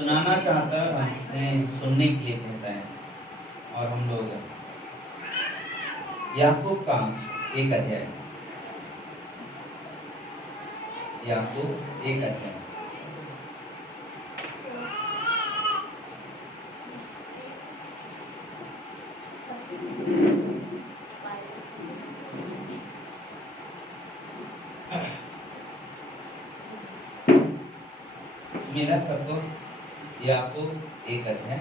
सुनाना चाहता है, हमें सुनने के लिए कहता है। और हम लोग याकूब का 1 अध्याय, याकूब 1 अध्याय। मेरा सबको याकूब 1 अध्याय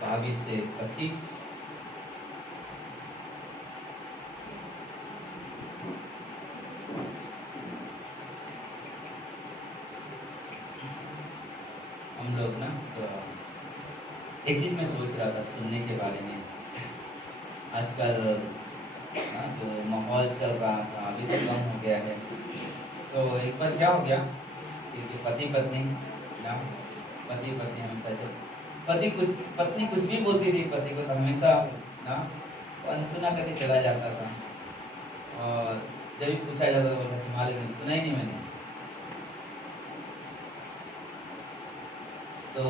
22 से 25। हम लोग ना एक चीज मैं सोच रहा था सुनने के बारे में। आजकल ना जो माहौल चल रहा था अभी तो कम हो गया है। तो एक बार क्या हो गया कि पति पत्नी हमेशा जब पत्नी कुछ भी बोलती थी पति को तो हमेशा ना अनसुना करके चला जाता था। और जब भी पूछा जाता था बोलता तुम्हारे नहीं सुना ही नहीं मैंने। तो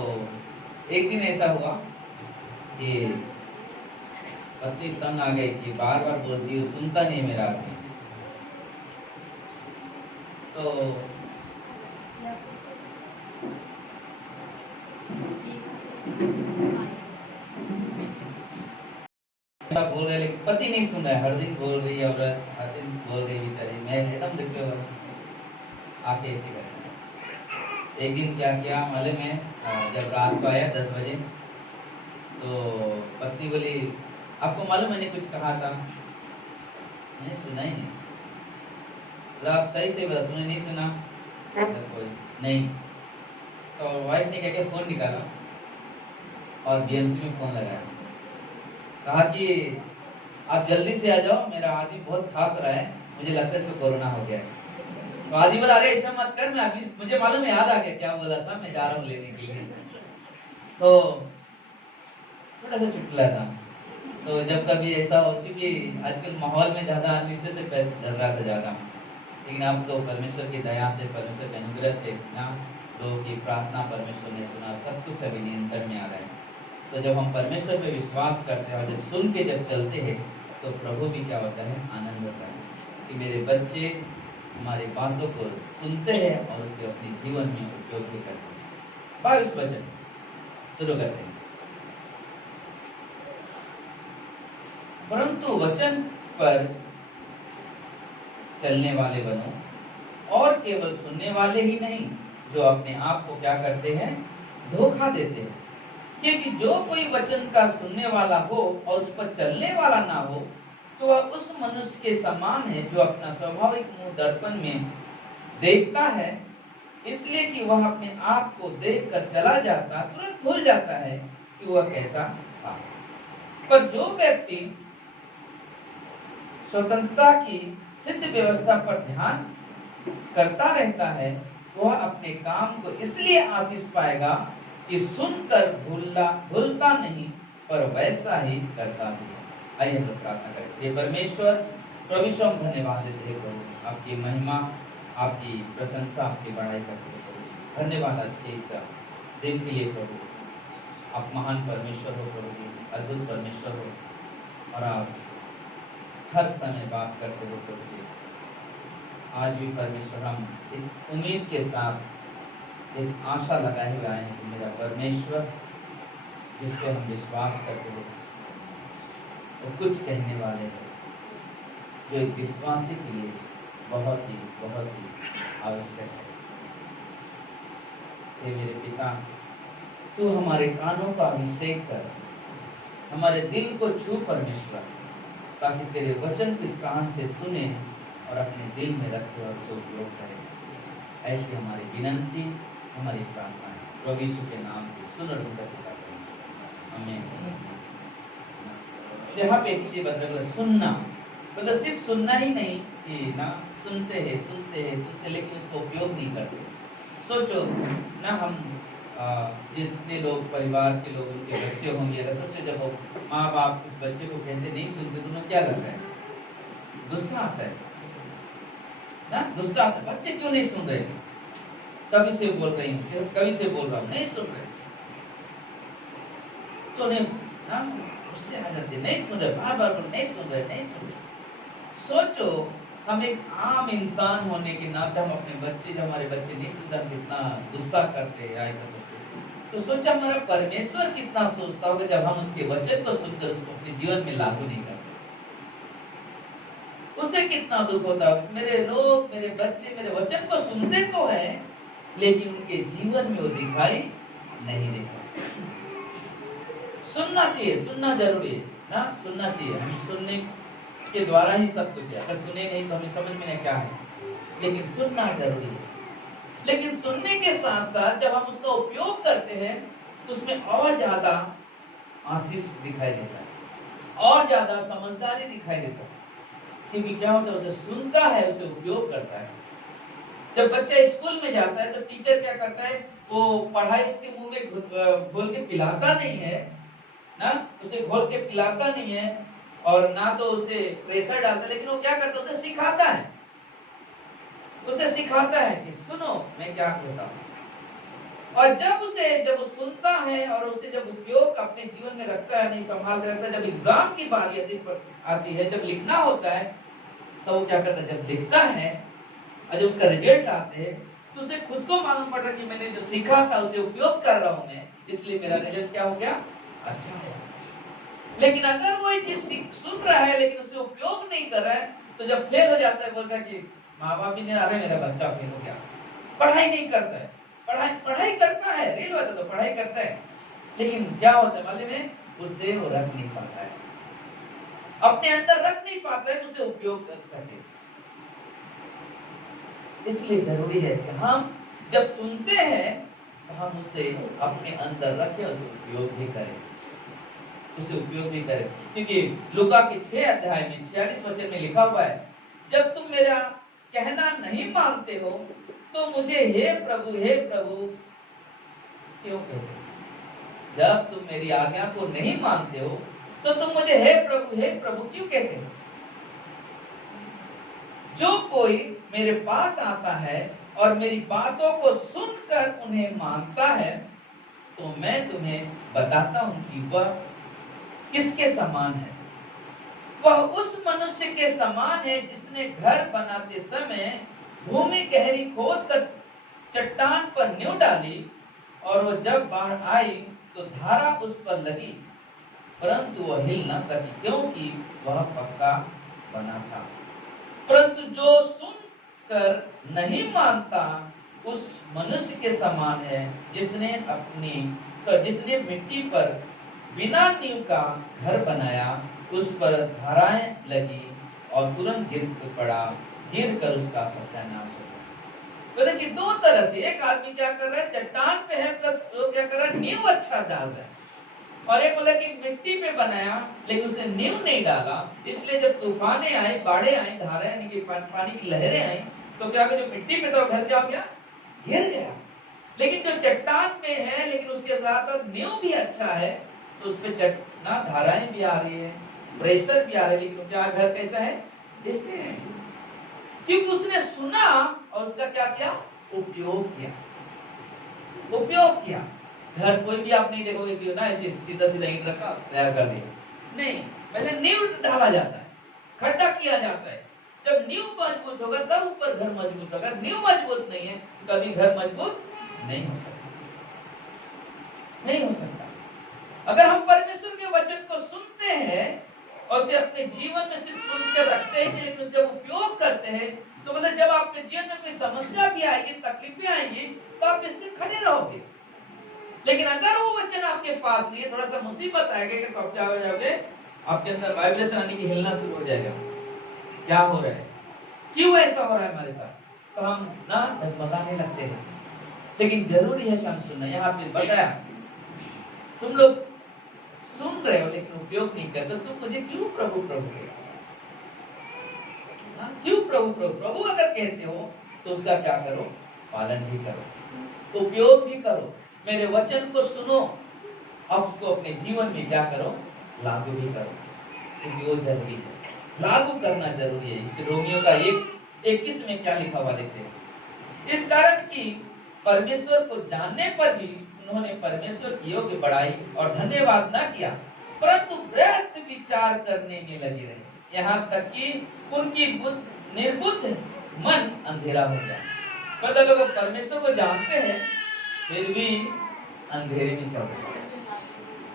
एक दिन ऐसा हुआ कि पत्नी तंग आ गई कि बार बार बोलती है सुनता नहीं मेरा आदमी। तो बोल रहे लेकिन पति नहीं सुन रहा है। हर दिन बोल रही है और हर दिन बोल रही बेचारी। मैं एकदम देखते हुए आके ऐसे करते। एक दिन क्या किया मालूम है, जब रात को आया 10 बजे तो पत्नी बोली आपको मालूम मैंने कुछ कहा था? मैंने सुना ही नहीं। तो आप सही से बता तुमने नहीं सुना? कोई नहीं। तो वाइफ ने क्या फोन निकाला और बीएमसी में फोन लगाया। कहा कि आप जल्दी से आ जाओ, मेरा आदमी बहुत खास रहा है, मुझे लगता है इसको कोरोना हो गया है। तो आदमी बोला अरे ऐसा मत कर, मैं अभी मुझे मालूम है, याद आ गया क्या बोला था, मैं जा रहा हूँ लेने के लिए। तो थोड़ा सा चुटकुला था। तो जब कभी ऐसा हो, क्योंकि आजकल माहौल में ज्यादा आदमी से डर रहा था ज्यादा, लेकिन अब तो परमेश्वर की दया से, परमेश्वर के अनुग्रह से ना लोगों की प्रार्थना परमेश्वर ने सुना, सब कुछ अभी नियंत्रण में आ रहा है। तो जब हम परमेश्वर पे विश्वास करते हैं और जब सुन के जब चलते हैं तो प्रभु भी क्या होता है, आनंद होता है कि मेरे बच्चे हमारे बातों को सुनते हैं और उसे अपने जीवन में उपयोग भी करते हैं। 22 वचन शुरू करते हैं। परंतु वचन पर चलने वाले बनो और केवल सुनने वाले ही नहीं जो अपने आप को क्या करते हैं, धोखा देते हैं। क्योंकि जो कोई वचन का सुनने वाला हो और उस पर चलने वाला ना हो तो वह उस मनुष्य के समान है जो अपना स्वाभाविक मुंह दर्पण में देखता है, इसलिए कि वह अपने आप को देखकर चला जाता तुरंत भूल जाता है कि वह कैसा था। पर जो व्यक्ति स्वतंत्रता की सिद्ध व्यवस्था पर ध्यान करता रहता है वह अपने काम को इसलिए आशीष पाएगा कि सुनकर भूलता नहीं पर वैसा ही करता भी। आइए हम प्रार्थना करें। ये परमेश्वर प्रभु से हम धन्यवाद देते हैं प्रभु, आपकी महिमा, आपकी प्रशंसा, आपकी बड़ाई करते हैं प्रभु। धन्यवाद आज के इस दिन के लिए प्रभु। आप महान परमेश्वर हो प्रभु, अद्भुत परमेश्वर हो और आप हर समय बात करते हो प्रभु। आज भी परमेश्वर हम एक उम्मीद के साथ, एक आशा लगाए हुए आए हैं कि मेरा परमेश्वर जिसको हम विश्वास करते हो वो कुछ कहने वाले हैं जो एक विश्वासी के लिए बहुत ही आवश्यक है। हे मेरे पिता, तू हमारे कानों का अभिषेक कर, हमारे दिल को छू परमेश्वर, ताकि तेरे वचन किस कान से सुने और अपने दिल में रखे और उसे उपयोग करें। ऐसी हमारी विनंती, हमारी प्रार्थना है प्रभु यीशु के नाम से। सुन और उनका पिता आमीन। यहाँ पे एक चीज बता, सुनना मतलब सिर्फ सुनना ही नहीं कि ना सुनते हैं लेकिन उसको उपयोग नहीं करते। सोचो ना, हम जितने लोग परिवार के लोग उनके बच्चे होंगे, अगर सोचो जब माँ बाप उस बच्चे को कहते नहीं सुनते तो उन्हें क्या लगता है? गुस्सा आता है ना, गुस्सा आता है, बच्चे क्यों नहीं सुन रहे? कभी से बोल रही हूँ, कभी से बोल रहा हूँ, नहीं सुन रहे तो उससे आ जाते, नहीं सुन रहे, बार बार नहीं सुन रहे, नहीं सुन रहे। सोचो हम एक आम इंसान होने के नाते हम अपने बच्चे, जब हमारे बच्चे नहीं सुनते हम कितना गुस्सा करते हैं, ऐसा सोचते। तो सोचा हमारा परमेश्वर कितना सोचता होगा जब हम उसके वचन को सुनकर उसको अपने जीवन में लागू नहीं करते, उसे कितना दुख होता। मेरे लोग, मेरे बच्चे मेरे वचन को सुनते तो है लेकिन उनके जीवन में वो दिखाई नहीं देता। सुनना चाहिए, सुनना जरूरी है ना, सुनना चाहिए। हम सुनने के द्वारा ही सब कुछ है, अगर सुने नहीं तो हमें समझ में नहीं क्या है, लेकिन सुनना जरूरी है। लेकिन सुनने के साथ साथ जब हम उसका उपयोग करते हैं तो उसमें और ज्यादा आशीष दिखाई देता है, और ज्यादा समझदारी दिखाई देता है। क्योंकि क्या होता है, उसे सुनता है, उसे उपयोग करता है। जब बच्चा स्कूल में जाता है तो टीचर क्या करता है, वो पढ़ाई उसके मुंह में घोल के पिलाता नहीं है ना, उसे घोल के पिलाता नहीं है और ना तो उसे प्रेशर डालता, लेकिन वो क्या करता है, उसे सिखाता है। उसे सिखाता है कि सुनो मैं क्या कहता हूँ। और जब वो सुनता है और उसे जब उपयोग अपने जीवन में रखता है, नहीं संभाल कर रखता है, जब एग्जाम की बारी आती है, जब लिखना होता है, तो वो क्या करता है, जब लिखता है और जब उसका रिजल्ट आते हैं तो उसे खुद को मालूम पड़ रहा है कि मैंने जो सीखा था उसे उपयोग कर रहा हूं मैं, इसलिए मेरा रिजल्ट क्या हो गया, अच्छा है। लेकिन अगर वो ये चीज सुन रहा है लेकिन उसे उपयोग नहीं कर रहा है, तो जब फेल हो जाता है बोलता है कि माँ बाप भी नहीं आ रहे, मेरा बच्चा फेल हो गया। पढ़ाई नहीं करता है, पढ़ाई करता है, रेल होता तो पढ़ाई करता है, लेकिन क्या होता है मालूम है, उसे वो रख नहीं पाता है, अपने अंदर रख नहीं पाता है, उसे उपयोग कर सके। इसलिए जरूरी है कि हम जब सुनते हैं तो हम उसे अपने अंदर रखें, उसे उपयोग भी करें, उसे उपयोग भी करें। क्योंकि लूका के 6 अध्याय में 46 वचन में लिखा हुआ है, जब तुम मेरा कहना नहीं मानते हो तो मुझे हे प्रभु क्यों कहते हो? जब तुम मेरी आज्ञा को नहीं मानते हो तो तुम मुझे हे प्रभु क्यों कहते हो? जो कोई मेरे पास आता है और मेरी बातों को सुनकर उन्हें मानता है, तो मैं तुम्हें बताता हूं कि वह किसके समान है। वह उस मनुष्य के समान है जिसने घर बनाते समय भूमि गहरी खोदकर चट्टान पर नींव डाली, और वह जब बाढ़ आई तो धारा उस पर लगी, परंतु वह हिल न सकी क्योंकि वह पक्का बना था। परंतु जो सुनकर नहीं मानता उस मनुष्य के समान है जिसने मिट्टी पर बिना नींव का घर बनाया, उस पर धाराएं लगी और तुरंत गिर कर उसका सत्यानाश हो गया। तो देखिए दो तरह से, एक आदमी क्या कर रहा है, चट्टान पे है, प्लस वो क्या कर रहा है, नींव अच्छा डाल रहा है, और एक बोला कि मिट्टी पे बनाया लेकिन उसने नींव नहीं डाला, इसलिए जब तूफानें आई, बाढ़ें आई, धाराएं यानी कि पानी की लहरें आई, तो क्या जो मिट्टी पे था घर क्या हो गया, गिर गया। लेकिन जो चट्टान पे है लेकिन उसके साथ साथ नींव भी अच्छा है, तो उस पे धाराएं भी आ रही है, प्रेशर भी आ रहा है, लेकिन क्या घर कैसा है, स्थिर है, क्योंकि उसने सुना और उसका क्या किया, उपयोग किया। घर कोई भी आप नहीं देखोगे कि ना ऐसे सीधा ईंट रखा तैयार कर दिया, नहीं, पहले नींव डाला जाता है, खड्डा किया जाता है, जब नींव मजबूत होगा तब ऊपर घर मजबूत होगा। नींव मजबूत नहीं है तो कभी घर मजबूत नहीं हो सकता। अगर हम परमेश्वर के वचन को सुनते हैं और उसे अपने जीवन में सिर्फ सुन के रखते हैं, लेकिन उसे जब उपयोग करते हैं, इसका मतलब जब आपके जीवन में कोई समस्या भी आएगी, तकलीफें आएंगी, तो आप इससे खड़े रहोगे। लेकिन अगर वो वचन आपके पास नहीं है, थोड़ा सा मुसीबत आएगा तो आप क्या हो जाओगे, आपके अंदर वाइब्रेशन आने की, हिलना शुरू हो जाएगा, क्या हो रहा है, क्यों ऐसा हो रहा है हमारे साथ, तो हम ना डगमगाने लगते हैं। लेकिन जरूरी है कि हम सुनना। यहाँ पे बताया तुम लोग सुन रहे हो लेकिन उपयोग नहीं करते, तुम मुझे क्यों प्रभु कहते हो? क्यों प्रभु अगर कहते हो तो उसका क्या करो, पालन भी करो, उपयोग भी करो, मेरे वचन को सुनो, अब उसको अपने जीवन में क्या करो, लागू भी करो, क्योंकि वो जरूरी है, लागू करना जरूरी है। इस रोमियों का 21 में क्या लिखा हुआ देखते हैं, इस कारण की परमेश्वर को जानने पर भी उन्होंने परमेश्वर की योग्य बड़ाई और धन्यवाद न किया, परंतु व्यर्थ विचार करने में लगे रहे, यहाँ तक कि उनकी निर्बुद्ध मन अंधेरा हो गया। मतलब लोग परमेश्वर को जानते हैं फिर भी अंधेरे में चल रहे हैं,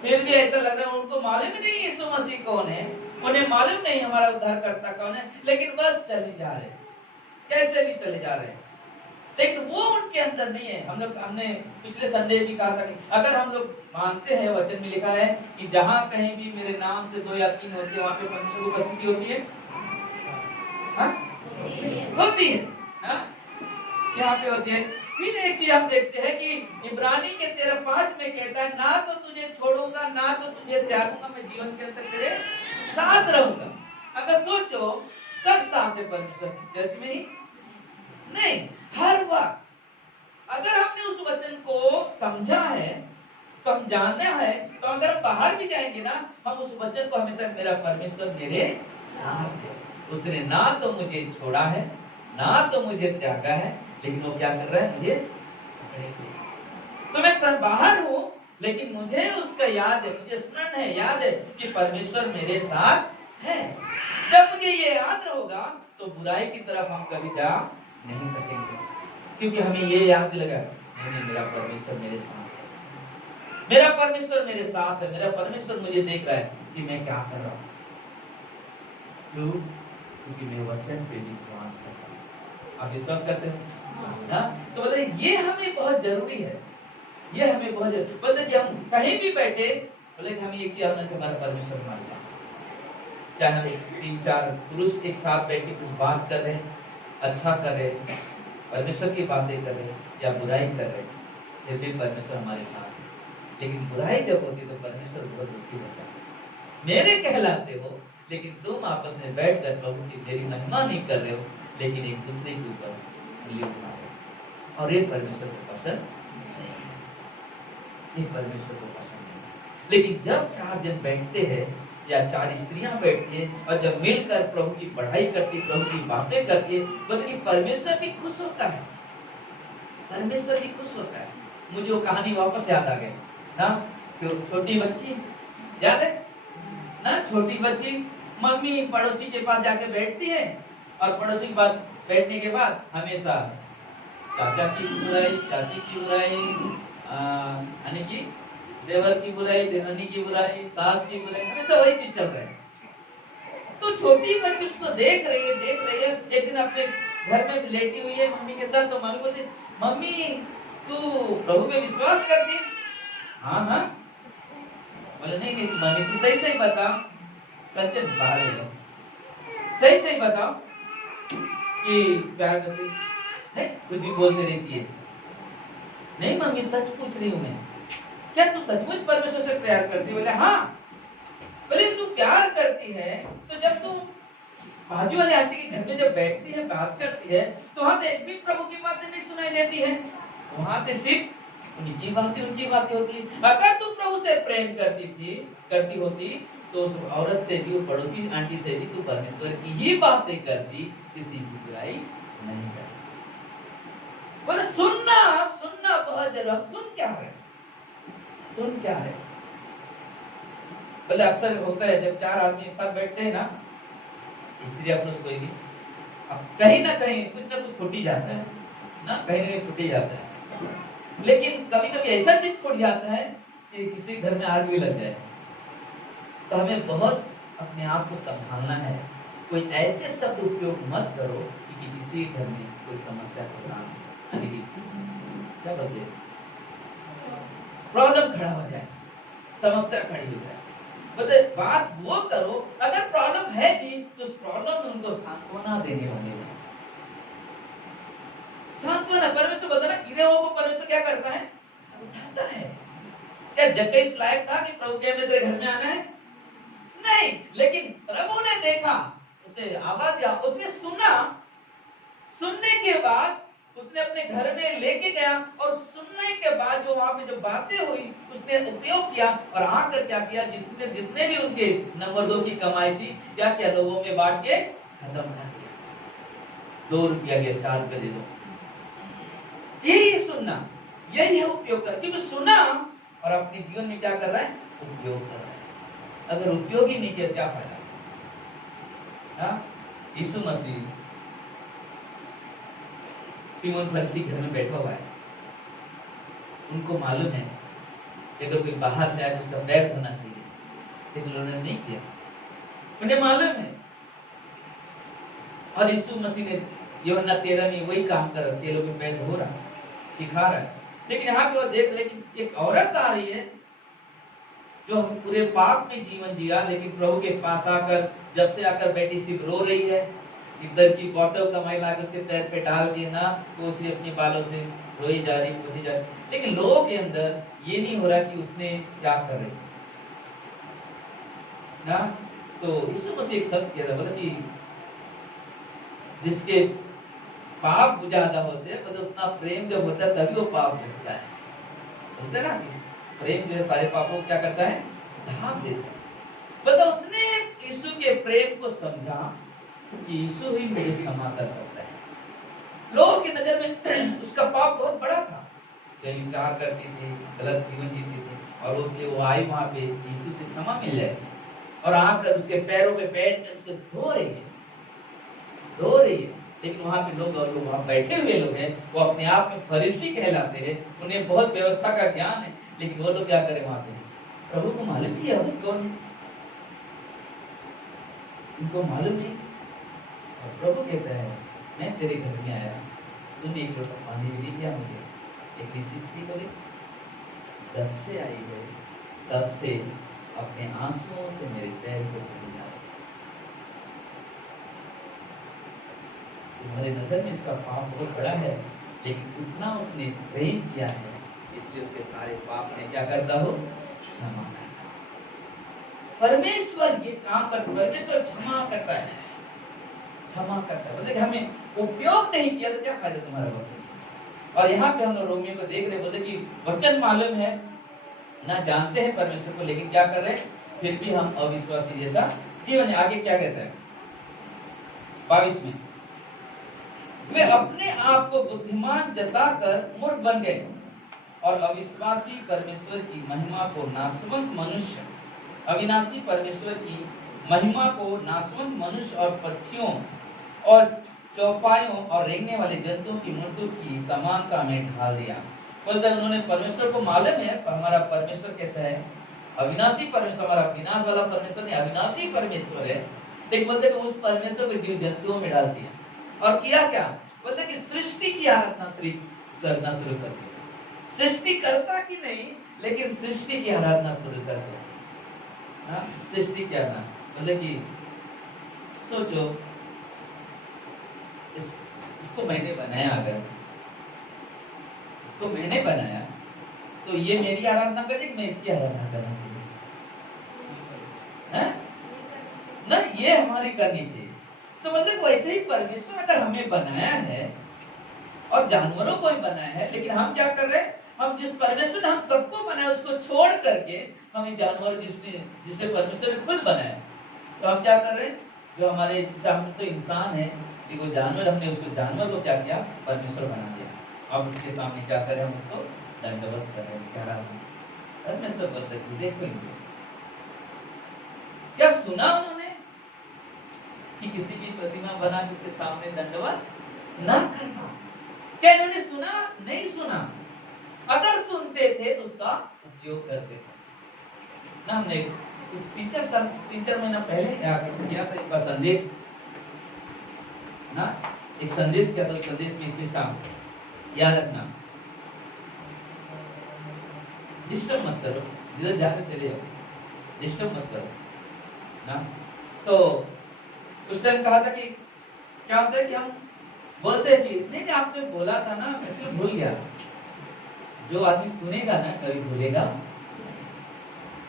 फिर भी ऐसा लग रहा है उनको मालूम ही नहीं यीशु मसीह कौन है, उन्हें मालूम नहीं हमारा उद्धारकर्ता कौन है, लेकिन बस चले जा रहे हैं, कैसे भी चले जा रहे हैं, लेकिन वो उनके अंदर नहीं है। हमने पिछले संडे भी कहा था कि अगर हम लोग मानते हैं, वचन में लिखा है कि जहां कहीं भी मेरे नाम से 2 या 3 होते हैं वहां पे परमेश्वर की उपस्थिति होती है, होती है, यहाँ पे होती है। फिर एक चीज हम देखते हैं कि इब्रानी के 13:5 में कहता है, ना तो तुझे छोड़ूंगा ना तो तुझे त्यागूंगा, मैं जीवन के अंत तक तेरे साथ रहूंगा। अगर सोचो कब साथ है परमेश्वर की चर्च में ही नहीं, हर वक्त। अगर हमने उस वचन को समझा है तो हम जानना है, तो अगर हम बाहर भी जाएंगे ना, हम उस वचन को हमेशा मेरा परमेश्वर मेरे साथ है, उसने ना तो मुझे छोड़ा है ना तो मुझे त्यागा है, लेकिन वो क्या कर रहा है, मुझे पकड़े हुए। तो मैं बाहर हूं लेकिन मुझे उसका याद है, मुझे स्मरण है, याद है कि परमेश्वर मेरे साथ है। जब मुझे ये याद होगा तो बुराई की तरफ हम कभी जा नहीं सकेंगे, क्योंकि हमें ये याद लगा नहीं, मेरा परमेश्वर मेरे साथ है, मेरा परमेश्वर मेरे साथ है, मेरा परमेश्वर मुझे देख रहा है कि मैं क्या कर रहा हूं। क्यों? क्योंकि मैं वचन पे विश्वास करता हूं। आप विश्वास करते हो ना? तो बताइए ये हमें बहुत जरूरी है, ये हमें बहुत जरूरी। बताइए हम कहीं भी बैठे बोले कि हमें एक चीज आना से हमारा परमेश्वर हमारे साथ, चाहे हम 3-4 पुरुष एक साथ बैठ के कुछ बात कर रहे, अच्छा कर रहे, परमेश्वर की बातें कर रहे या बुराई कर रहे, फिर भी परमेश्वर हमारे साथ है। लेकिन बुराई जब होती तो परमेश्वर बहुत दुखी होता है, मेरे कहलाते हो लेकिन तुम आपस में बैठ कर प्रभु की मेरी महिमा नहीं कर रहे हो, लेकिन एक दूसरे के ऊपर उंगली उठा रहे हो, और ये परमेश्वर को पसंद नहीं है, ये परमेश्वर को पसंद नहीं। लेकिन जब 4 जन बैठते हैं या 4 स्त्रियां बैठती है और जब मिलकर प्रभु की पढ़ाई करती, प्रभु की बातें करती है, मतलब परमेश्वर भी खुश होता है, परमेश्वर भी खुश होता है। मुझे वो कहानी वापस याद आ गई ना, छोटी बच्ची याद है ना, छोटी बच्ची मम्मी पड़ोसी के पास जाके बैठती है और पड़ोसी के पास बैठने के बाद हमेशा चाचा की बुराई, चाची की बुराई, यानी कि देवर की बुराई, देवरानी की बुराई, सास की बुराई, हमेशा वही चीज चल रहा है। तो छोटी बच्ची उसको देख रही है। एक दिन अपने घर में लेटी हुई है मम्मी के साथ, तो मम्मी बोलती, मम्मी तू प्रभु पे विश्वास करती? हाँ। बोले नहीं मम्मी तू सही बता, कंचन बाहर है, सही बताओ कि प्यार करती नहीं, कुछ भी बोलते रहती है। नहीं मम्मी सच पूछ रही हूँ मैं, क्या तू सचमुच परमेश्वर से प्यार करती है? बोले हाँ। बोले तू प्यार करती है तो जब तू बाजू वाले आंटी के घर में जब बैठती है, बात करती है, तो वहां तो एक भी प्रभु की बातें नहीं सुनाई देती है, वहां तो सिर्फ उनकी बातें होती है। अगर तू प्रभु से प्रेम करती होती तो उस औरत से भी, वो पड़ोसी आंटी से भी तू परमेश्वर की ही बातें करती, किसी की बुराई नहीं करती। बोले सुनना बहुत जरूरी। सुन क्या है? बोले अक्सर होता है जब 4 आदमी एक साथ बैठते हैं ना, स्त्री या पुरुष कोई भी, अब कहीं ना कहीं कुछ ना कुछ फूट ही जाता है ना, कहीं ना कहीं फूट ही जाता है। लेकिन कभी कभी ऐसा चीज फूट जाता है कि किसी घर में आग भी लग जाए, तो हमें बहुत अपने आप को संभालना है। कोई ऐसे शब्द उपयोग मत करो कि किसी घर में कोई समस्या को ना क्या बोलते, प्रॉब्लम खड़ा हो जाए, समस्या खड़ी हो जाए। बोलते बात वो करो, अगर प्रॉब्लम है भी तो उस प्रॉब्लम में उनको सांत्वना देने वाले, सांत्वना। परमेश्वर बता ना, गिरे हुए को परमेश्वर क्या करता है? उठाता है। क्या जक्कई इस लायक था कि प्रभु के में तेरे घर में आना है? नहीं, लेकिन प्रभु ने देखा, उसे आवाज दिया, उसने सुना, सुनने के बाद उसने अपने घर में लेके गया, और सुनने के बाद जो वहां पे जो बातें हुई उसने उपयोग किया, और आकर क्या किया, जितने भी उनके नंबर 2 की कमाई थी, क्या लोगों में बांट के खत्म कर दिया। 2 रुपया या 4 रुपया दे दो। यही यीशु सुनना, यही है उपयोग कर, क्योंकि सुना और अपने जीवन में क्या कर रहा है, उपयोग कर रहा है। अगर उपयोग ही नहीं किया क्या फायदा। यीशु मसीह सिमोन फरीसी घर में बैठा हुआ है, उनको मालूम है कि अगर कोई बाहर से आए तो उसका पैर धोना चाहिए, लेकिन उन्होंने नहीं किया, उन्हें मालूम है। और यीशु मसीह ने यूहन्ना 13 में वही काम कर रहा, चेलों के पैर धो रहा, सिखा रहा है। लेकिन यहाँ पे वो देख ले कि एक औरत आ रही है जो पूरे पाप में जीवन जिया, लेकिन प्रभु के पास आकर, जब से आकर बैठी सिर्फ रो रही है, इधर की बॉटल का मैला उसके पैर पे डाल के ना पोछ रही अपने बालों से, रोई जा रही, पोछी जा रही। लेकिन लोगों के अंदर ये नहीं हो रहा कि उसने क्या कर रही ना। तो यीशु मसीह एक शब्द किया था, मतलब कि जिसके पाप ज्यादा होते हैं, मतलब उतना प्रेम जब होता है तभी वो पाप होता है, बोलते ना कि प्रेम जो है सारे पापों को क्या करता है, ढांप देता है। मतलब उसने यीशु के प्रेम को समझा कि यीशु ही मुझे क्षमा कर सकता है। लोगों की नजर में उसका पाप बहुत बड़ा था, व्यभिचार करती थी, गलत जीवन जीती थी, और उसलिए वो आई वहां पे यीशु से क्षमा मिल जाए, और आकर उसके पैरों पे बैठ कर उसको धो रही है। लेकिन वहां पे लोग, और लोग वहां बैठे हुए लोग हैं, वो अपने आप में फरीसी कहलाते हैं, उन्हें बहुत व्यवस्था का ज्ञान है, लेकिन वो लोग क्या करें वहां पे, प्रभु को मालूम नहीं है कौन, उनको मालूम नहीं। और प्रभु कहता है मैं तेरे घर में आया, तूने एक लोटा पानी भी दिया मुझे, एक स्त्री को दे। जब से आई है तब से अपने आंसुओं से मेरे पैर को धोने जा रही। तुम्हारे नजर में इसका पाप बहुत बड़ा है, लेकिन उतना उसने प्रेम किया है, इसलिए उसके सारे पाप ने क्या करता हो, क्षमा करता। परमेश्वर ये काम करता, परमेश्वर क्षमा करता है, क्षमा करता है। मतलब हमें उपयोग नहीं किया तो क्या फायदा तुम्हारा वचन। और यहाँ पे हम लोग रोमियो को देख रहे, बोलते कि वचन मालूम है ना, जानते हैं परमेश्वर को, लेकिन क्या कर रहे हैं, फिर भी हम अविश्वासी जैसा जीवन। आगे क्या कहता है 22 में, वे अपने आप को बुद्धिमान जताकर मूर्ख बन गए और अविश्वासी परमेश्वर की महिमा को नाशवंत मनुष्य, अविनाशी परमेश्वर की महिमा को नाशवंत मनुष्य और पक्षियों और चौपायों और रेंगने वाले जंतुओं की मूर्तियों की समानता में ढाल दिया। बोलते उन्होंने परमेश्वर को मालूम है, हमारा परमेश्वर कैसा है, अविनाशी परमेश्वर, हमारा विनाश वाला परमेश्वर नहीं, अविनाशी परमेश्वर है। लेकिन बोलते कि उस परमेश्वर को जीव जंतुओं में डाल दिया, और किया क्या, बोलते कि सृष्टि की आराधना करना शुरू कर दिया। सृष्टि करता की नहीं, लेकिन सृष्टि की आराधना शुरू कर दिया। सृष्टि क्या ना, मतलब कि सोचो इसको मैंने बनाया, अगर इसको मैंने बनाया तो ये मेरी आराधना करे कि मैं इसकी आराधना करना चाहिए, ना ये हमारी करनी चाहिए। तो मतलब वैसे ही परमेश्वर अगर हमें बनाया है और जानवरों को भी बनाया है, लेकिन हम क्या कर रहे हैं, हम जिस परमेश्वर ने हम सबको बनाया उसको छोड़ करके हम ये जानवर जिसे परमेश्वर ने खुद बनाया, तो हम क्या कर रहे हैं, जो हमारे हम तो इंसान है, वो जानवर, हमने उसको जानवर को क्या किया, परमेश्वर बना दिया। अब उसके सामने क्या करें, हम उसको दंडवत कर रहे हैं, इसके आराधना। परमेश्वर बोलते हैं देखो इनको क्या सुना उन्होंने कि किसी की प्रतिमा बना के उसके सामने दंडवत ना करना। क्या इन्होंने सुना, नहीं सुना। अगर सुनते थे तो उसका उपयोग करते थे ना। हमने कुछ 3-4 महीना पहले किया था एक संदेश ना, एक संदेश किया था। संदेश में एक चीज था, याद रखना, डिस्टर्ब मत करो, जिधर जाकर चले जाओ, डिस्टर्ब मत करो ना। तो उस टाइम कहा था कि क्या होता है कि हम बोलते हैं कि नहीं आपने बोला था ना, मैं तो भूल गया। जो आदमी सुनेगा ना कभी भूलेगा,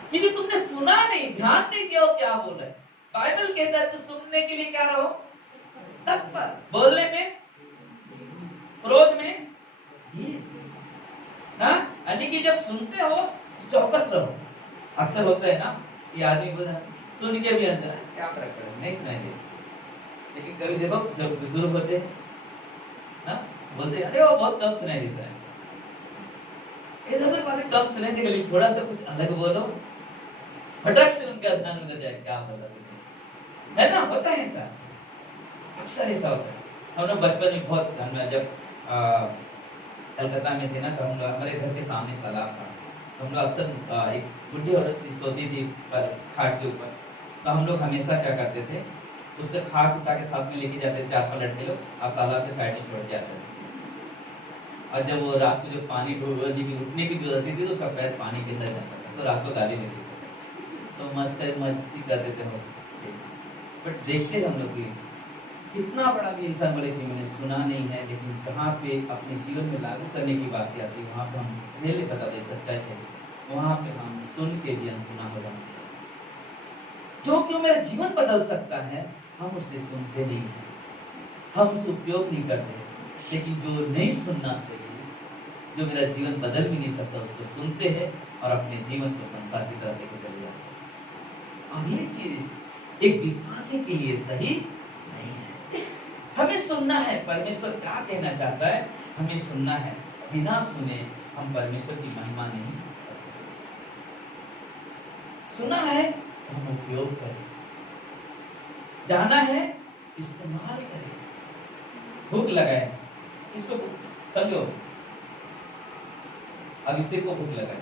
क्योंकि तुमने सुना नहीं, ध्यान नहीं दिया क्या बोल रहा है। बाइबल कहता है तो सुनने के लिए क्या रहो तत्पर, बोलने में, क्रोध में ना, यानी कि जब सुनते हो चौकस रहो। अक्सर होता है ना ये आदमी बोला सुन के भी आंसर क्या फर्क पड़ेगा, नहीं सुनाई दे। लेकिन कभी देखो जब बुजुर्ग होते ना, बोलते अरे वो बहुत कम सुनाई देता है, अरे कम सुने थे, लेकिन थोड़ा सा कुछ अलग बोलो, फटक से उनका ध्यान उधर जाए, क्या बोला है ना, होता है ऐसा, अक्सर ऐसा होता है। हम लोग बचपन में बहुत, हम जब कलकत्ता में थे ना, तो हम लोग, हमारे घर के सामने तालाब था, तो हम लोग अक्सर एक बुढ़ी औरत सोती थी पर खाट के ऊपर, तो हम लोग हमेशा क्या करते थे, उससे खाट उठा के साथ में लेके जाते थे, 4-5 लड़के लोग, आप तालाब के साइड में छोड़ के आते थे। और जब वो रात को जब पानी उठने की जरूरत थी तो उसका पैर पानी के अंदर जाता था, तो रात को गाली देते थे, तो मस्ती कर देते हो। बट देखते हम लोग कितना बड़ा भी इंसान, बड़े कि मैंने सुना नहीं है, लेकिन जहाँ पे अपने जीवन में लागू करने की बात आती है, वहाँ पे हम पहले बता दें सच्चाई है, वहाँ पे हम सुन के भी अनसुना हो जाते हैं। जो क्यों मेरा जीवन बदल सकता है, हम उसे सुनते नहीं हैं, हम उसे उपयोग नहीं करते। लेकिन जो नहीं सुनना चाहिए, जो मेरा जीवन बदल भी नहीं सकता, उसको सुनते हैं और अपने जीवन को संसार की तरफ लेकर चले जाते हैं। अब ये चीज एक विश्वासी के लिए सही नहीं है। हमें सुनना है परमेश्वर क्या कहना चाहता है, हमें सुनना है। बिना सुने हम परमेश्वर की महिमा नहीं कर सकते। सुना है तो हम उपयोग करें, जाना है इस्तेमाल करें। भूख लगाए, इसको समझो, अभिषेक को भूख लगाए,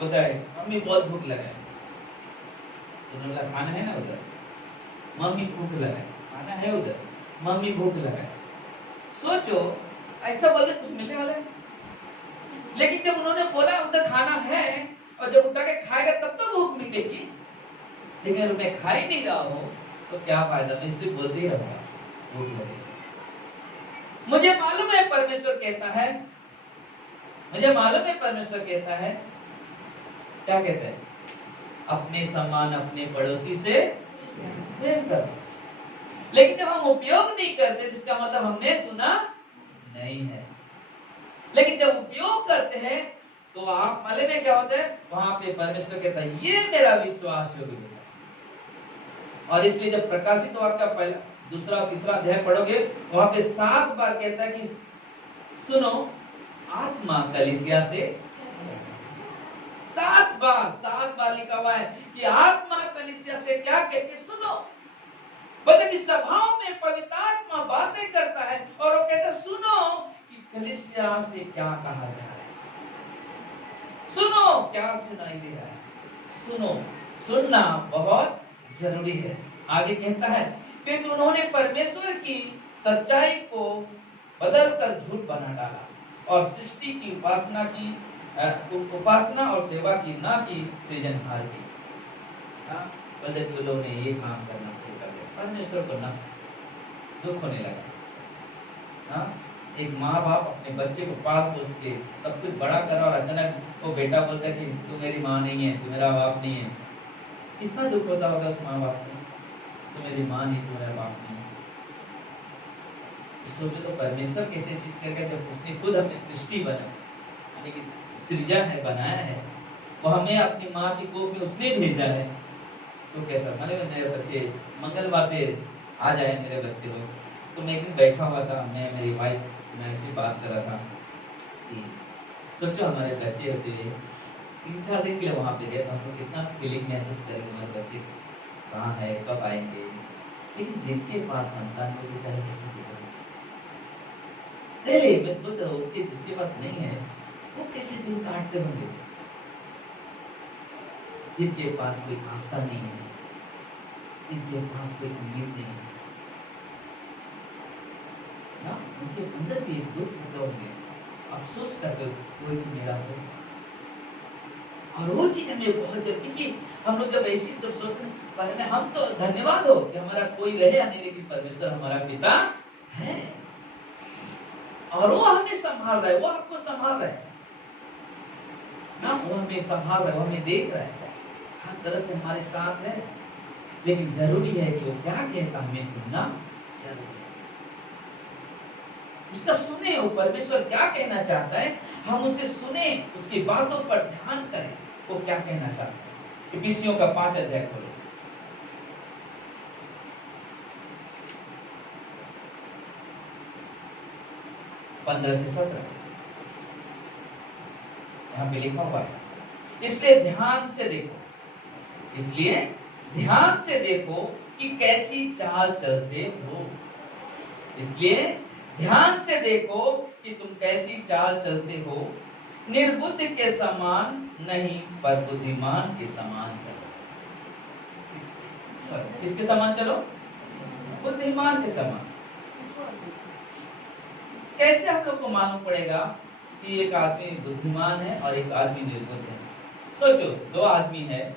होता है मम्मी बहुत भूख लगाए, तो बोला खाना है ना उधर, मम्मी भूख लगाए, खाना है उधर, मम्मी भूख लगाए। सोचो ऐसा बोलते कुछ मिलने वाला है? लेकिन जब उन्होंने बोला उधर खाना है, और जब उठा के खाएगा तब तो भूख मिटेगी। लेकिन अगर मैं खा ही नहीं रहा हूं तो क्या फायदा, मैं सिर्फ बोलते ही रहूंगा भूख लगेगी। मुझे मालूम है परमेश्वर कहता है, मुझे मालूम है परमेश्वर कहता है, क्या कहता है, अपने समान अपने पड़ोसी से प्रेम करो। लेकिन जब हम उपयोग नहीं करते, इसका मतलब हमने सुना नहीं है। लेकिन जब उपयोग करते हैं तो आप मालूम है क्या होता है, वहां पे परमेश्वर कहता है ये मेरा विश्वास योग्य बेटा। और इसलिए जब प्रकाशित वाक्य का पहला, दूसरा, तीसरा अध्याय पढ़ोगे, वहां पे 7 बार कहता है कि सुनो आत्मा कलीसिया से, 7 बार लिखा हुआ है कि आत्मा कलीसिया से क्या कहते, सुनो। बल्कि सभाओं में पवित्र आत्मा बातें करता है और वो कहता है सुनो कि कलीसिया से क्या कहा जा रहा है, सुनो क्या सुनाई दे रहा है, सुनो। सुनना बहुत जरूरी है। आगे कहता है क्योंकि उन्होंने परमेश्वर की सच्चाई को बदलकर झूठ बना डाला और सृष्टि की उपासना और सेवा की ना की सृजनहार की। लोगों ने ये काम करना शुरू कर दिया, परमेश्वर को ना दुख होने लगा। एक माँ बाप अपने बच्चे को पाल पोस के सब कुछ बड़ा करा और अचानक वो बेटा बोलता है कि तू मेरी माँ नहीं है, तू मेरा बाप नहीं है। कितना दुख होता होगा उस माँ बाप को, तू मेरी माँ नहीं, तू मेरा बाप नहीं। सोचो तो परमेश्वर कैसे चीज करके, जब उसने खुद हमें सृष्टि बना, यानी कि सृजन है, बनाया है, वो हमें अपनी माँ की कोख में उसने भेजा है, तो कैसा। मालूम मेरे बच्चे मंगलवार से आ जाए मेरे बच्चे लोग, तो मैं एक दिन बैठा हुआ था, मैं मेरी वाइफ, मैं ऐसी बात कर रहा था कि सोचो हमारे बच्चे होते हैं 3-4 दिन के लिए वहाँ पे गए, हम लोग कितना फीलिंग महसूस करेंगे, हमारे बच्चे कहाँ है, कब आएंगे। लेकिन जिनके पास संतान को बेचारे कैसे जीवन, मैं सोच रहा हूँ कि जिसके पास नहीं है वो कैसे दिन काटते होंगे, जिनके पास कोई आशा नहीं है, जिनके पास कोई उम्मीद नहीं है ना, उनके अंदर भी एक दुख होता होंगे, अफसोस करते कोई भी मेरा हो। और वो चीज हमें बहुत जरूरी, क्योंकि हम लोग जब ऐसी जब सोचते बारे में, हम तो धन्यवाद हो कि हमारा कोई रहे या नहीं, लेकिन परमेश्वर हमारा पिता है और वो हमें संभाल रहा है, वो आपको संभाल रहा है ना, वो हमें संभाल रहा है, वो हमें देख रहा है, हर तरह से हमारे साथ है। लेकिन जरूरी है कि वो क्या कहता हमें सुनना जरूरी है, उसका सुने, वो परमेश्वर क्या कहना चाहता है हम उसे सुने, उसकी बातों पर ध्यान करें, वो क्या कहना चाहता है। इफिसियों का 5 अध्याय खोलो, 15 से 17। यहाँ पे लिखा हुआ है। इसलिए ध्यान से देखो, इसलिए ध्यान से देखो कि कैसी चाल चलते हो। इसलिए ध्यान से देखो कि तुम कैसी चाल चलते हो, निर्बुद्ध के समान नहीं पर बुद्धिमान के समान चलो। किसके समान चलो? बुद्धिमान के समान। कैसे हम लोग को मालूम पड़ेगा कि एक आदमी बुद्धिमान है और एक आदमी निर्बुद्ध है? सोचो, दो आदमी है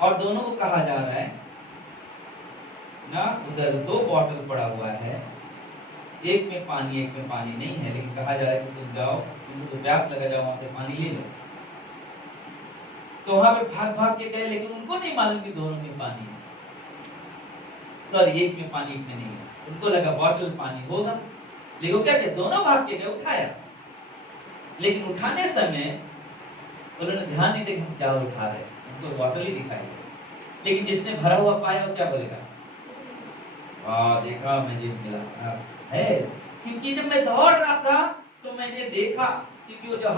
और दोनों को कहा जा रहा है ना, उधर दो बॉटल पड़ा हुआ है, एक में पानी एक में पानी नहीं है, लेकिन कहा जा रहा है कि तुम जाओ, तुमको तो प्यास लगा, जाओ वहां से पानी ले लो। तो वहां पे भाग भाग के गए, लेकिन उनको नहीं मालूम कि दोनों में पानी है। सॉरी, एक में पानी एक में नहीं है। उनको लगा बॉटल पानी होगा, लेकिन क्या किया, दोनों भाग के गए, उठाया। लेकिन उठाने समय उन्होंने ध्यान नहीं दिया क्या उठा रहे, उनको बॉटल ही दिखाई। लेकिन जिसने भरा हुआ पाया वो क्या बोलेगा? वाह, देखा मुझे मिला है। क्योंकि जब मैं दौड़ रहा था तो मैंने देखा, क्योंकि वो जो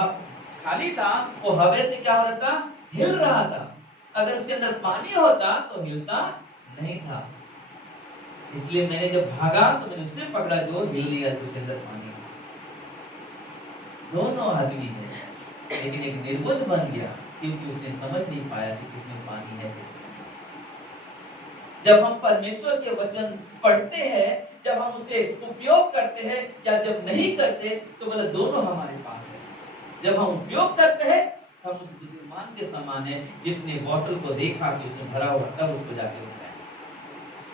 खाली था वो हवा से क्या हो रहा था, हिल रहा था। अगर उसके अंदर पानी होता तो हिलता नहीं था। इसलिए मैंने जब भागा तो मैंने उससे पकड़ा जो हिल लिया, तो उसके अंदर पानी। दोनों आदमी है, लेकिन एक निर्बुद्ध बन गया क्योंकि उसने समझ नहीं पाया कि किसमें पानी है किसमें। जब हम परमेश्वर के वचन पढ़ते हैं, जब हम उसे उपयोग करते हैं या जब नहीं करते, तो बोला दोनों हमारे पास है। जब हम उपयोग करते हैं हम उस बुद्धिमान के समान है जिसने बॉटल को देखा कि उसने भरा हुआ, तब उसको जाके उठाया।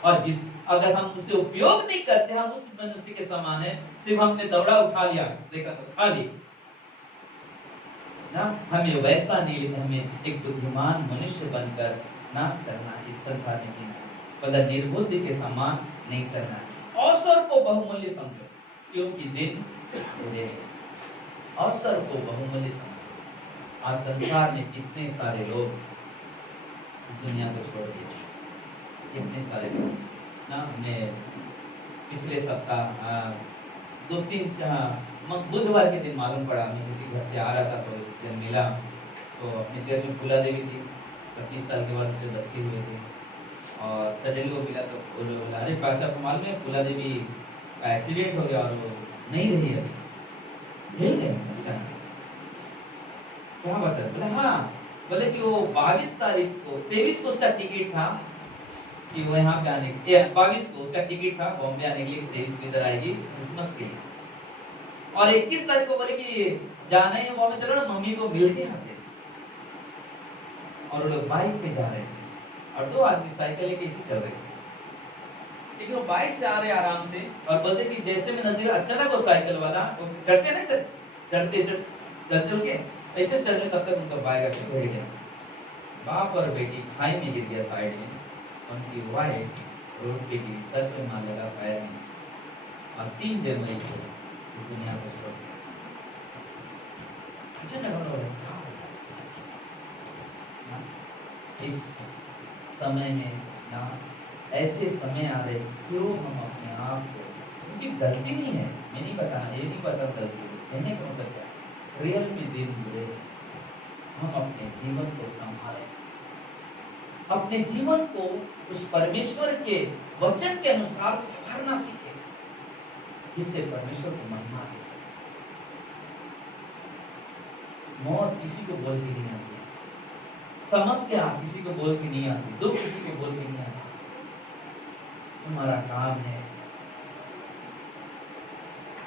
और अगर हम उसे उपयोग नहीं करते, हम उस मनुष्य के समान है, सिर्फ हमने दौड़ा उठा लिया, देखा तो खा ली ना। हमें वैसा नहीं, लेकिन हमें एक बुद्धिमान मनुष्य बनकर ना चलना, इस संसार में जीना, मतलब निर्बुद्ध के समान नहीं चलना। अवसर को बहुमूल्य समझो क्योंकि दिन बुरे हैं। अवसर को बहुमूल्य समझो। आज संसार में कितने सारे लोग इस दुनिया को छोड़ दिए, कितने सारे लोग ना। हमने पिछले सप्ताह 2-3 बुधवार के दिन मालूम पड़ा, मैं किसी घर से आ रहा था तो जब मिला तो अपने चर्च में फूला देवी थी, 25 साल के बाद उससे बच्चे हुए थे। और सडनली वो मिला तो बोला, अरे पाशा आपको मालूम है फूला देवी का एक्सीडेंट हो गया और वो नहीं रही अभी, नहीं है। अच्छा क्या बात है? बोले हाँ, बोले कि वो 22 तारीख को 23 को उसका टिकट था कि वो यहाँ पे आने, 22 को उसका टिकट था बॉम्बे आने के लिए, 23 को इधर आएगी क्रिसमस के लिए। और 21 तारीख को बोले कि जाना ही है बॉम्बे, चलो ना मम्मी को मिल के आते। और वो लोग बाइक पे जा रहे थे और 2 आदमी साइकिल लेके इसी चल रहे थे। लेकिन वो बाइक से आ रहे आराम से और बोलते कि जैसे मैं नजदीक, अचानक वो साइकिल वाला चढ़ते नहीं सर, चढ़ते चल के ऐसे चढ़ने, तब तक उनका बाइक आके बैठ गया। बाप और बेटी खाई में गिर गया साइड में, उनकी वाइफ रोड पे गिरी, सर से मार लगा पैर में, और 3 जनवरी को इस दुनिया को छोड़ दिया। इस समय में ना ऐसे समय आ रहे, क्यों हम अपने आप को, उनकी गलती नहीं है, मैं नहीं बताना, ये नहीं पता गलती कहने का मतलब क्या, रियल में दिन बुरे, हम अपने जीवन को संभालें, अपने जीवन को उस परमेश्वर के वचन के अनुसार संभालना सीखें, जिससे परमेश्वर को महिमा दे सके। मौत किसी को बोल के नहीं आती, समस्या किसी को बोल के नहीं आती, दुख किसी को बोल के नहीं आता। हमारा काम है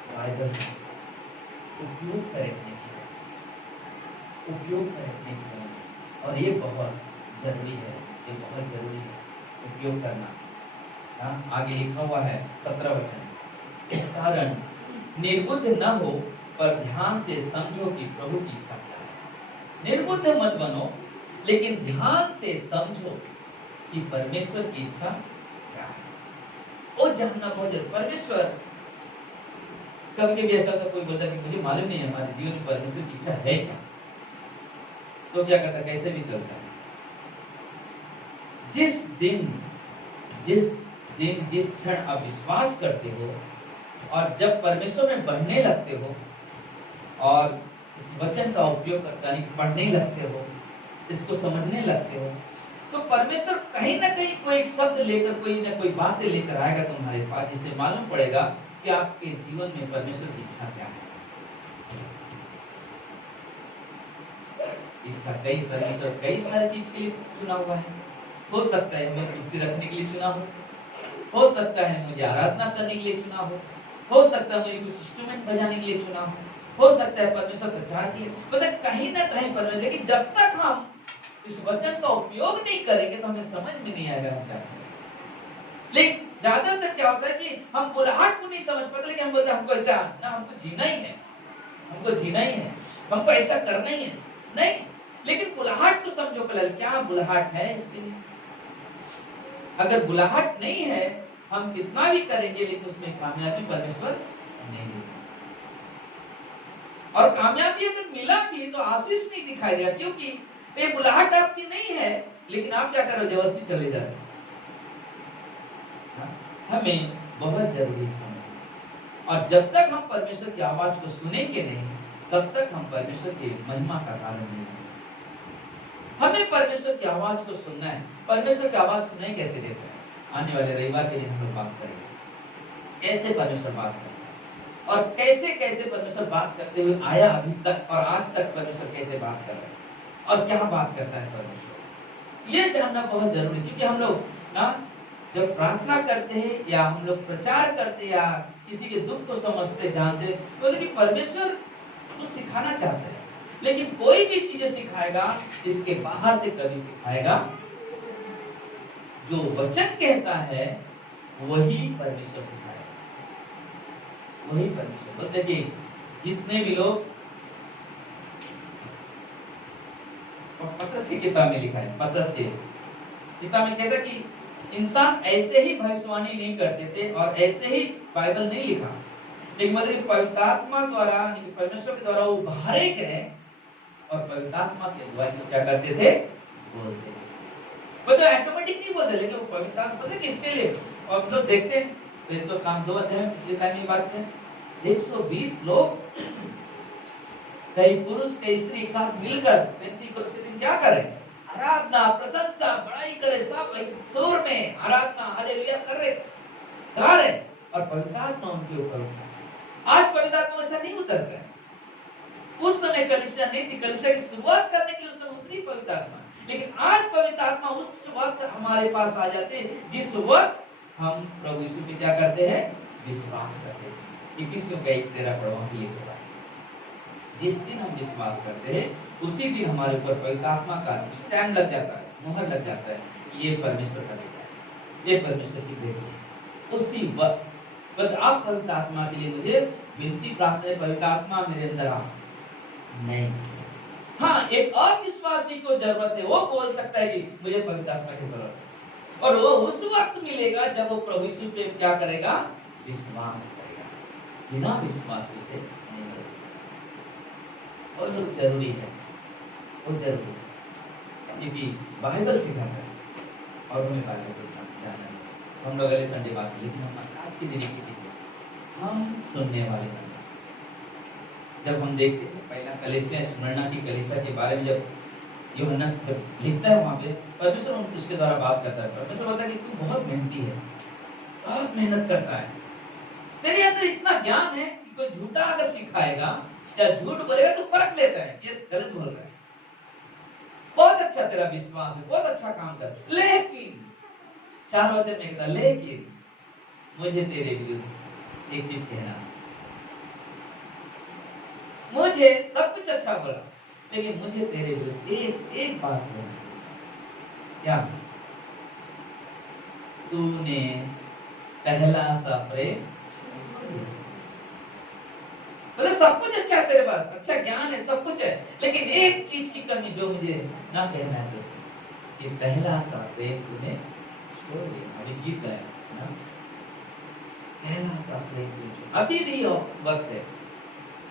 बाइबल उपयोग करें अपने जीवन, उपयोग करें अपने जीवन, और ये बहुत जरूरी है, ये बहुत जरूरी है उपयोग करना। आगे लिखा हुआ है 17 वचन, इस कारण निर्बुद्ध न हो पर ध्यान से समझो कि प्रभु की इच्छा क्या है। निर्बुद्ध मत बनो, लेकिन ध्यान से समझो कि परमेश्वर की इच्छा क्या है। और जानना बहुत जरूरी। परमेश्वर कभी कभी ऐसा होता, कोई बोलता कि मुझे मालूम नहीं है हमारे जीवन में परमेश्वर की इच्छा है क्या, तो क्या करता, कैसे भी चलता है। जिस क्षण आप विश्वास करते हो और जब परमेश्वर में बढ़ने लगते हो और इस वचन का उपयोग करने पढ़ने लगते हो, इसको समझने लगते हो, तो परमेश्वर कहीं ना कहीं कोई एक शब्द लेकर, कोई ना कोई बातें लेकर आएगा तुम्हारे पास, जिससे मालूम पड़ेगा कि आपके जीवन में परमेश्वर की इच्छा क्या है। इच्छा कई, परमेश्वर कई सारी चीज के लिए चुना हुआ है। हो सकता है हमें कुर्सी रखने के लिए चुना हो सकता है मुझे आराधना करने के लिए चुना हो सकता है मुझे कुछ इंस्ट्रूमेंट बजाने के लिए चुना हो सकता है परमेश्वर प्रचार के लिए, मतलब कहीं ना कहीं परमेश्वर। लेकिन जब तक हम इस वचन का उपयोग नहीं करेंगे तो हमें समझ में नहीं आएगा हम क्या करें। लेकिन ज्यादातर क्या होता है कि हम बुलाहट को नहीं समझ पाते, लेकिन हम बोलते हैं हमको ऐसा ना, हमको जीना ही है, हमको जीना ही है, हमको ऐसा करना ही है। नहीं, लेकिन बुलाहट को समझो पहले, क्या बुलाहट है इसके लिए। अगर बुलाहट नहीं है, हम कितना भी करेंगे लेकिन उसमें कामयाबी परमेश्वर नहीं देगा। और कामयाबी अगर मिला भी तो आशीष नहीं दिखाई देगा, क्योंकि ये बुलाहट आपकी नहीं है, लेकिन आप क्या करो, जबरदस्ती चले जा रहे। हमें बहुत जरूरी समझ, और जब तक हम परमेश्वर की आवाज को सुनेंगे नहीं, तब तक हम परमेश्वर की महिमा का कारण नहीं बन सकते। हमें परमेश्वर की आवाज को सुनना है। परमेश्वर की आवाज सुनाई कैसे देता है, आने वाले रविवार के दिन हम लोग बात करेंगे कैसे परमेश्वर बात करता है, और कैसे कैसे परमेश्वर बात करते हुए आया अभी तक, और आज तक परमेश्वर कैसे बात कर रहा है और क्या बात करता है परमेश्वर। ये जानना बहुत जरूरी है, क्योंकि हम लोग ना जब प्रार्थना करते हैं या हम लोग प्रचार करते या किसी के दुख को समझते जानते, तो देखिए परमेश्वर तो सिखाना चाहते हैं, लेकिन कोई भी चीजें सिखाएगा इसके बाहर से कभी सिखाएगा। जो वचन कहता है वही परमेश्वर सिखाएगा, वही परमेश्वर। बोलते कि जितने भी लोग, पतरस की किताब में लिखा है, पतरस की किताब में कहता कि इंसान ऐसे ही भविष्यवाणी नहीं करते थे और ऐसे ही बाइबल नहीं लिखा, लेकिन मतलब पवित्र आत्मा द्वारा, परमेश्वर के द्वारा वो उभारे गए और पवित्र आत्मा के द्वारा से क्या करते थे, बोलते थे। मतलब ऑटोमेटिक नहीं बोलते, लेकिन वो पवित्र आत्मा पता किसके लिए। और जो देखते हैं फिर तो काम 2 अध्याय में पिछले टाइम की बात है, 120 लोग, कई पुरुष कई स्त्री एक साथ मिलकर पेंतीकोस्त के दिन क्या करें, आराधना, प्रशंसा, बड़ाई करे, सब सुर में आराधना हालेलुया कर रहे, गा रहे, और पवित्र आत्मा उनके ऊपर उतरा। आज पवित्र आत्मा ऐसा नहीं उतरता है। उस समय कलीसिया नहीं थी, कलीसिया की शुरुआत करने के लिए उस समय उतरी पवित्र आत्मा, लेकिन आज पवित्र आत्मा उस वक्त हमारे पास आ जाते हैं जिस वक्त हम प्रभु यीशु पे क्या करते हैं, विश्वास करते हैं। 21:1-13 पढ़ो कि जिस दिन हम विश्वास करते हैं उसी दिन हमारे ऊपर पवित्र आत्मा का स्टैम्प लग जाता है, मुहर लग जाता है, ये परमेश्वर का बेटा है, ये परमेश्वर की बेटी है। उसी वक्त आप पवित्र आत्मा के लिए मुझे विनती प्राप्त है, पवित्र आत्मा मेरे अंदर आ। नहीं, हाँ, एक अविश्वासी को जरूरत है, वो बोल सकता है कि मुझे पवित्र आत्मा की जरूरत है, और वो उस वक्त मिलेगा जब वो प्रभु यीशु पे क्या करेगा, विश्वास करेगा। बिना विश्वास से नहीं मिलेगा। और जो जरूरी है वो जरूरी है, क्योंकि बाइबल सिखाता है और हमें बाइबल को जानना है। हम लोग अगले संडे बात करेंगे, लेकिन आज की दिन की चीज हम सुनने वाले हैं। जब हम देखते हैं पहला कलीसिया स्मरणा की कलीसिया के बारे में, जब यूहन्ना लिखता है वहां पे, परमेश्वर उसके द्वारा बात करता है। परमेश्वर बोलता है कि तू बहुत मेहनती है, बहुत मेहनत करता है, तेरे अंदर इतना ज्ञान है कि कोई झूठा अगर सिखाएगा या झूठ बोलेगा तो परख लेता है ये गलत बोल रहा है। बहुत अच्छा तेरा विश्वास है, बहुत अच्छा काम कर, लेकिन 4 वचन में कहता, लेकिन मुझे तेरे विरुद्ध एक चीज कहना, मुझे सब कुछ अच्छा बोला, लेकिन मुझे तेरे विरुद्ध एक बात कहना। क्या? तूने पहला सा प्रेम। मतलब सब कुछ अच्छा है तेरे पास, अच्छा ज्ञान है, सब कुछ है, लेकिन एक चीज की कमी जो मुझे ना कहना है तुझसे, कि पहला सा प्रेम तूने छोड़ दिया। अभी गीत गाया ना, पहला सा प्रेम तूने। अभी भी वक्त है,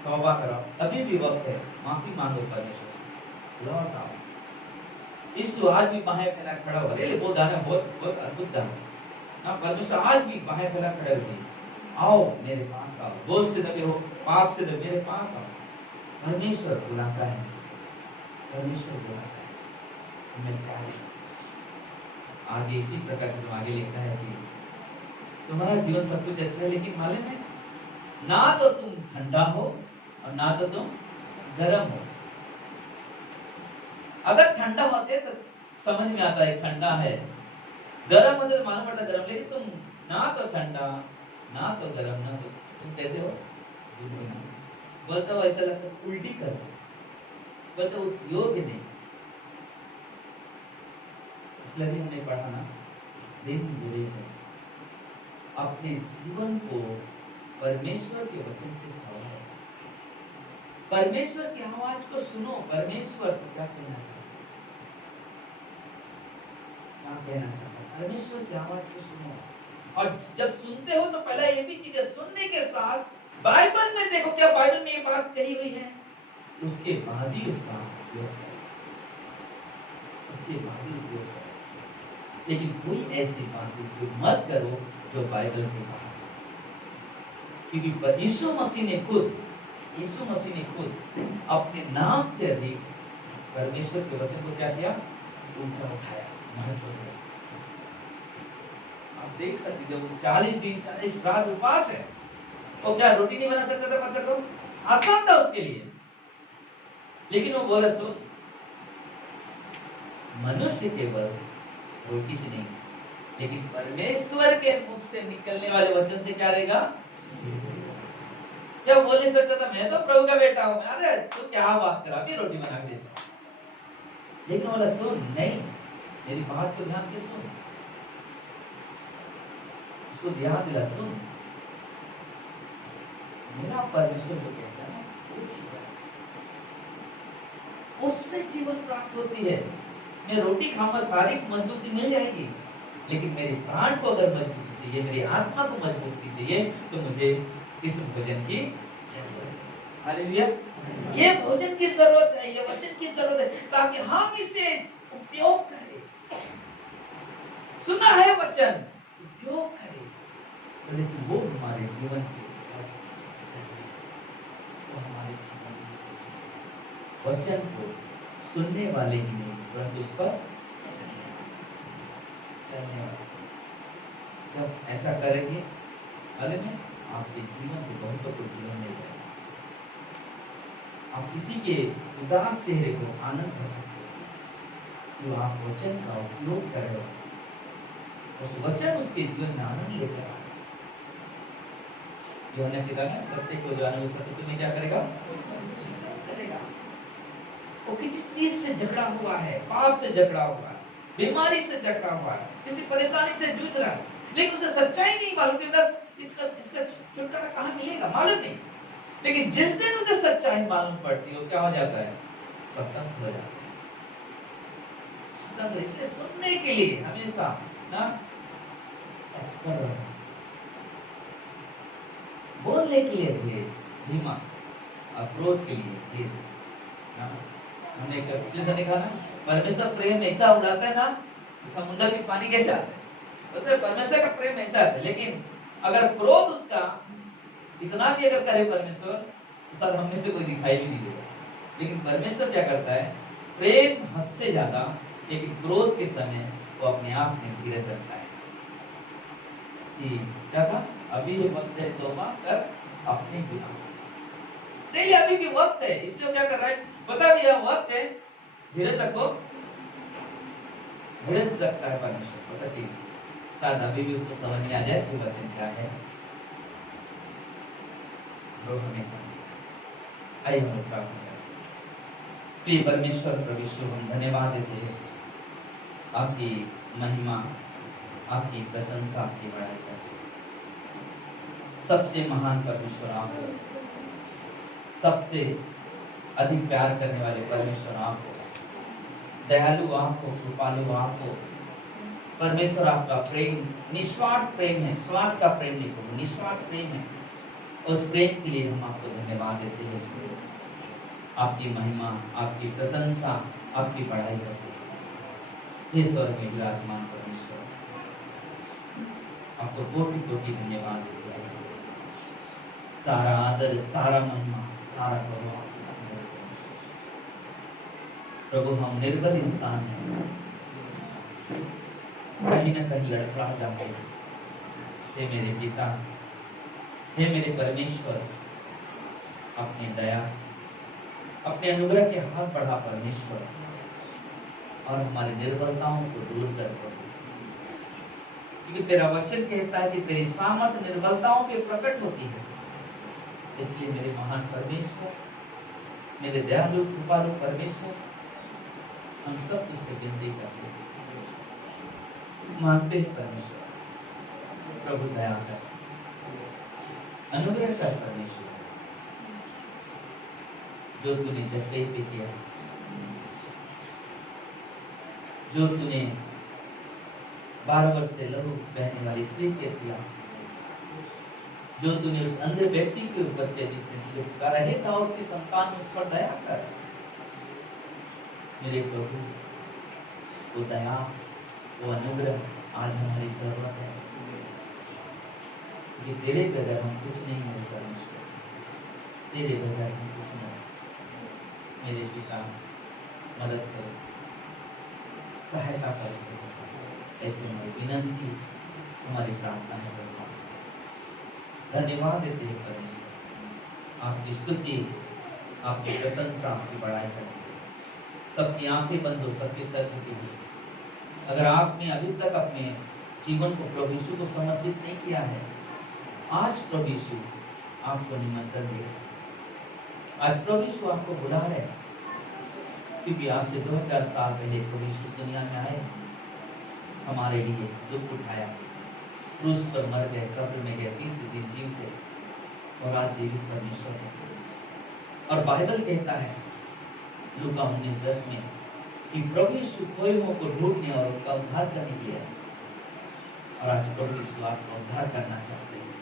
तौबा करो, अभी भी वक्त है, माफी मांगो परमेश्वर से, लौट आओ। यीशु आज भी बाहें फैला खड़ा हो, अरे वो गाना बहुत अद्भुत गाना ना, परमेश्वर आज भी बाहें फैला खड़े हुए, आओ मेरे पास आओ, बोझ से दबे हो, पाप से दबे, मेरे पास आओ, परमेश्वर बुलाता है, परमेश्वर बुलाता है, मैं प्यार करता हूं। आगे इसी प्रकार से आगे लिखता है कि तुम्हारा जीवन सब कुछ अच्छा है, लेकिन मालूम है ना तो तुम ठंडा हो और ना तो तुम गर्म हो। अगर ठंडा होते तो समझ में आता है ठंडा है, गर्म होते तो मालूम पड़ता गर्म, लेकिन तुम ना तो ठंडा ना तो गर्म, ना तो तुम कैसे हो? बोलता हो ऐसा लगता है उल्टी कर, बोलते उस योग्य नहीं। इसलिए भी हमने पढ़ा ना, दिन बुरे हैं, अपने जीवन को परमेश्वर के वचन से संवारो, परमेश्वर की आवाज को सुनो, परमेश्वर क्या कहना चाहता है, क्या कहना चाहता है, परमेश्वर की आवाज को सुनो। और जब सुनते हो तो पहला ये भी चीज है, सुनने के साथ बाइबल में देखो क्या बाइबल में ये बात कही हुई है, उसके बाद ही उसका उपयोग करो, उसके बाद ही उपयोग करो। लेकिन कोई ऐसी बात उपयोग मत करो जो बाइबल में कहा, क्योंकि यीशु मसीह ने खुद अपने नाम से अधिक परमेश्वर के वचन को क्या किया, ऊंचा उठाया, महत्व दिया। आप देख सकते जब 40 दिन 40 रात उपवास है, तो क्या रोटी नहीं बना सकता था पत्थर को? आसान था उसके लिए, लेकिन वो बोला सुन, मनुष्य केवल रोटी से नहीं, लेकिन परमेश्वर के मुख से निकलने वाले वचन से क्या रहेगा? क्या बोल नहीं सकता था मैं तो प्रभु का बेटा हूं, अरे तो क्या बात कर, अभी रोटी बना के देता। लेकिन बोला सुन, नहीं, मेरी बात को ध्यान से सुन, उसको ध्यान दिला, सुन, मेरा परमेश्वर जो कहता है उससे जीवन प्राप्त होती है। मैं रोटी खाऊंगा, शारीरिक मजबूती मिल जाएगी, लेकिन मेरे प्राण को अगर मजबूती चाहिए, मेरी आत्मा को मजबूती चाहिए, तो मुझे इस भोजन की जरूरत है। हालेलुया, ये भोजन की जरूरत है, ये वचन की जरूरत है, ताकि हम इसे उपयोग करें। सुना है वचन, उपयोग करें, लेकिन वो हमारे जीवन के वचन को सुनने वाले ही नहीं, परंतु उस पर चलने वाले। जब ऐसा करेंगे, अरे में आपके जीवन से बहुत कुछ जीवन मिल जाएगा। आप किसी के उदास चेहरे को आनंद कर सकते हो, जो आप वचन का उपयोग कर रहे हो, उस वचन उसके जीवन में आनंद लेकर आए। यूहन्ना किताब में सत्य को जाने, वो सत्य तुम्हें क्या करेगा? करेगा। वो किसी चीज से झगड़ा हुआ है, पाप से झगड़ा हुआ है, बीमारी से झगड़ा हुआ है, किसी परेशानी से जूझ रहा है, लेकिन उसे सच्चाई नहीं मालूम कि इसका छुटकारा कहाँ मिलेगा, मालूम नहीं। लेकिन जिस दिन उसे सच्चाई मालूम पड़ती है, क्या हो जाता है? स्वतंत्र हो जाता है, स्वतंत्र। इसलिए सुनने के लिए हमेशा ना तत्पर रहना, बोलने के लिए धीरे धीमा, और क्रोध के लिए धीरे। हमने पिछले संडे कहा ना, परमेश्वर प्रेम ऐसा उड़ाता है ना, समुद्र के पानी कैसे आता है, तो परमेश्वर का प्रेम ऐसा आता है। लेकिन अगर क्रोध उसका इतना भी अगर करे परमेश्वर, तो शायद हम में से कोई दिखाई भी नहीं देगा। लेकिन परमेश्वर क्या करता है? प्रेम हद से ज्यादा, लेकिन क्रोध के समय वो अपने आप में धीरज रखता है कि क्या कहा, अभी ये वक्त है तौबा कर अपने गुनाह से। नहीं, अभी भी वक्त है, इसलिए क्या कर रहा है? पता भी यह वक्त है, धीरज रखो, धीरज रखता है परमेश्वर। पता कि शायद अभी भी उसको समझ में आ जाए कि वचन क्या है, लोग हमें समझ आइए हम प्रार्थना करें। प्रिय परमेश्वर प्रभु यीशु, हम धन्यवाद देते हैं, आपकी महिमा, आपकी प्रशंसा, आपकी बड़ाई करते हैं। सबसे महान परमेश्वर आप हो, सबसे अधिक प्यार करने वाले परमेश्वर आप हो, दयालु आप हो, कृपालु आप हो। परमेश्वर आपका प्रेम निस्वार्थ प्रेम है, स्वार्थ का प्रेम नहीं हो, निस्वार्थ प्रेम है। उस प्रेम के लिए हम आपको धन्यवाद देते हैं। आपकी महिमा, आपकी प्रशंसा, आपकी बड़ाई करते हैं। हे स्वर्ग में विराजमान परमेश्वर, आपको कोटि कोटि धन्यवाद देते हैं। सारा आदर, सारा महिमा, सारा गौरव प्रभु हम निर्बल इंसान हैं, कहीं ना कहीं लड़खड़ा जाते हैं। हे मेरे पिता, हे मेरे परमेश्वर, अपनी दया, अपने अनुग्रह के हाथ बढ़ा परमेश्वर, और हमारी निर्बलताओं को दूर कर प्रभु, क्योंकि तेरा वचन कहता है कि तेरी सामर्थ निर्बलताओं पे प्रकट होती है। इसलिए मेरे महान परमेश्वर, मेरे दयालु कृपालु परमेश्वर, हम सब तुझसे विनती करते हैं, मांगते हैं परमेश्वर, प्रभु दया कर, अनुग्रह कर परमेश्वर, जो तूने जक्कई पे किया, जो तूने 12 वर्ष से लहू बहने वाली स्त्री के किया, जो तूने उस अंधे व्यक्ति के ऊपर किया जिसने तुझे पुकारा है, दाऊद की संतान उस पर दया कर। मेरे प्रभु, वो दया, वो अनुग्रह आज हमारी जरूरत है, कि तेरे बगैर हम कुछ नहीं है परमेश्वर, तेरे बगैर हम कुछ नहीं। मेरे पिता, मदद करो, सहायता करो, ऐसे हमारी विनंती, हमारी प्रार्थना है प्रभु। धन्यवाद देते हैं परमेश्वर, आपकी स्तुति, आपकी प्रशंसा, आपकी बड़ाई करें। सबकी आंखें बंद हो, सबके सर झुके हुए। अगर आपने अभी तक अपने जीवन को प्रभु यीशु को समर्पित नहीं किया है, आज प्रभु यीशु आपको निमंत्रण दे रहा है। आज प्रभु यीशु आपको बुला रहे हैं, क्योंकि आज से 2000 साल पहले प्रभु यीशु दुनिया में आए, हमारे लिए दुख उठाया, क्रूस पर मर गए, कब्र में गए, तीसरे दिन जीव थे, और आज जीवित परमेश्वर है। और बाइबल कहता है लूका 19:10 में कि प्रभु यीशु खोए को ढूंढने और उनका उद्धार करने के लिए आए। और आज प्रभु यीशु आपका उद्धार करना चाहते हैं।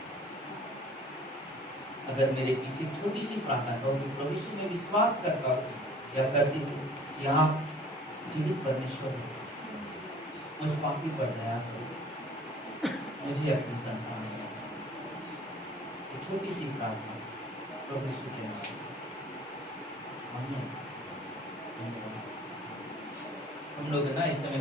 अगर मेरे पीछे छोटी सी प्रार्थना करो, प्रभु यीशु में विश्वास करता हूँ या करती हूँ कि आप जीवित परमेश्वर हैं, मुझ पापी पर दया करो, मुझे अपनी संतान बनाओ। तो छोटी सी प्रार्थना प्रभु यीशु के नाम से हम लोग ना इस समय